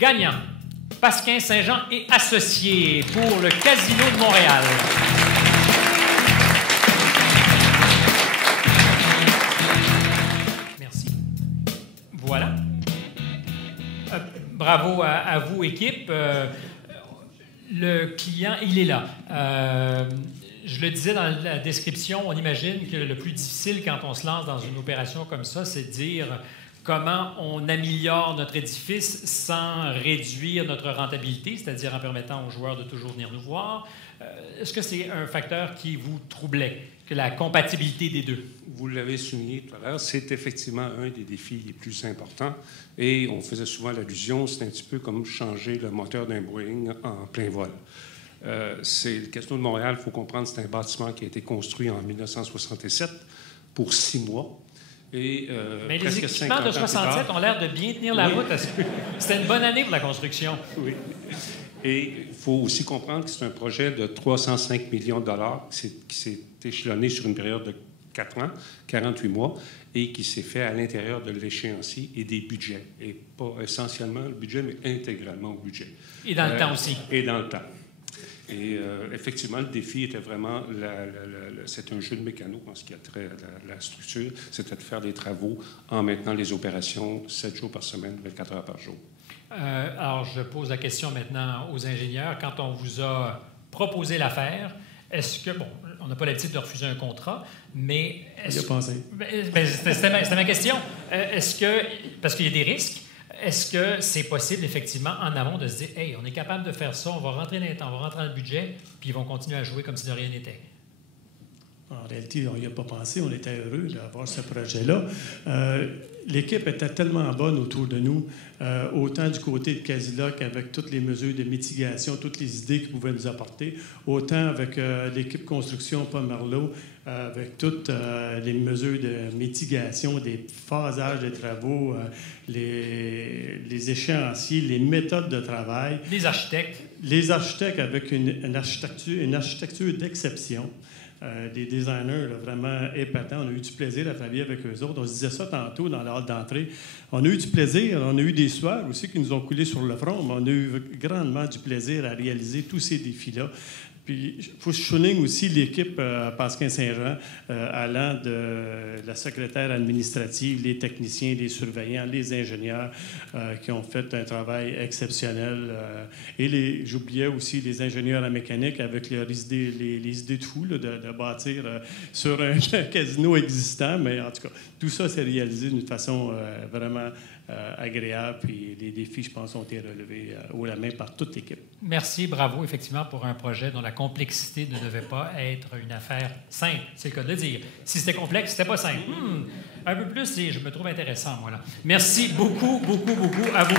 Gagnant, Pasquin Saint-Jean et Associés pour le Casino de Montréal. Merci. Voilà. Bravo à vous, équipe. Le client, il est là. Je le disais dans la description, on imagine que le plus difficile quand on se lance dans une opération comme ça, c'est de dire comment on améliore notre édifice sans réduire notre rentabilité, c'est-à-dire en permettant aux joueurs de toujours venir nous voir. Est-ce que c'est un facteur qui vous troublait, que la compatibilité des deux? Vous l'avez souligné tout à l'heure, c'est effectivement un des défis les plus importants. Et on faisait souvent l'allusion, c'est un petit peu comme changer le moteur d'un Boeing en plein vol. C'est le Casino de Montréal, il faut comprendre, c'est un bâtiment qui a été construit en 1967 pour 6 mois. Et, mais les équipements de 67 ont l'air de bien tenir la route. C'était une bonne année pour la construction. Oui. Et il faut aussi comprendre que c'est un projet de 305 millions de dollars qui s'est échelonné sur une période de 4 ans, 48 mois, et qui s'est fait à l'intérieur de l'échéancier et des budgets. Et pas essentiellement le budget, mais intégralement au budget. Et dans le temps aussi. Et dans le temps. Et effectivement, le défi était vraiment, c'est un jeu de mécano en ce qui a trait à la structure, c'était de faire des travaux en maintenant les opérations 7 jours par semaine, 24 heures par jour. Alors, je pose la question maintenant aux ingénieurs. Quand on vous a proposé l'affaire, est-ce que, bon, on n'a pas l'habitude de refuser un contrat, mais... J'y ai pensé. C'était ma question. Est-ce que, parce qu'il y a des risques, est-ce que c'est possible, effectivement, en amont, de se dire « Hey, on est capable de faire ça, on va rentrer dans le temps, on va rentrer dans le budget, puis ils vont continuer à jouer comme si de rien n'était ». En réalité, on n'y a pas pensé. On était heureux d'avoir ce projet-là. L'équipe était tellement bonne autour de nous, autant du côté de Casiloc avec toutes les mesures de mitigation, toutes les idées qu'ils pouvaient nous apporter, autant avec l'équipe construction Pomerleau, avec toutes les mesures de mitigation, des phasages des travaux, les échéanciers, les méthodes de travail. Les architectes. Les architectes avec une architecture d'exception. Des designers là, vraiment épatants. On a eu du plaisir à travailler avec eux autres. On se disait ça tantôt dans la hall d'entrée. On a eu du plaisir. On a eu des sueurs aussi qui nous ont coulé sur le front, mais on a eu grandement du plaisir à réaliser tous ces défis-là. Puis, il faut que je souligne aussi l'équipe Pasquin Saint-Jean, allant de la secrétaire administrative, les techniciens, les surveillants, les ingénieurs qui ont fait un travail exceptionnel. Et j'oubliais aussi les ingénieurs en mécanique avec les idées de fou là, de bâtir sur un casino existant. Mais en tout cas, tout ça s'est réalisé d'une façon vraiment agréable. Puis les défis, je pense, ont été relevés haut la main par toute l'équipe. Merci, bravo, effectivement, pour un projet dont la complexité ne devait pas être une affaire simple. C'est le cas de le dire. Si c'était complexe, c'était pas simple. Un peu plus, et je me trouve intéressant, moi, là. Merci beaucoup, beaucoup, beaucoup à vous.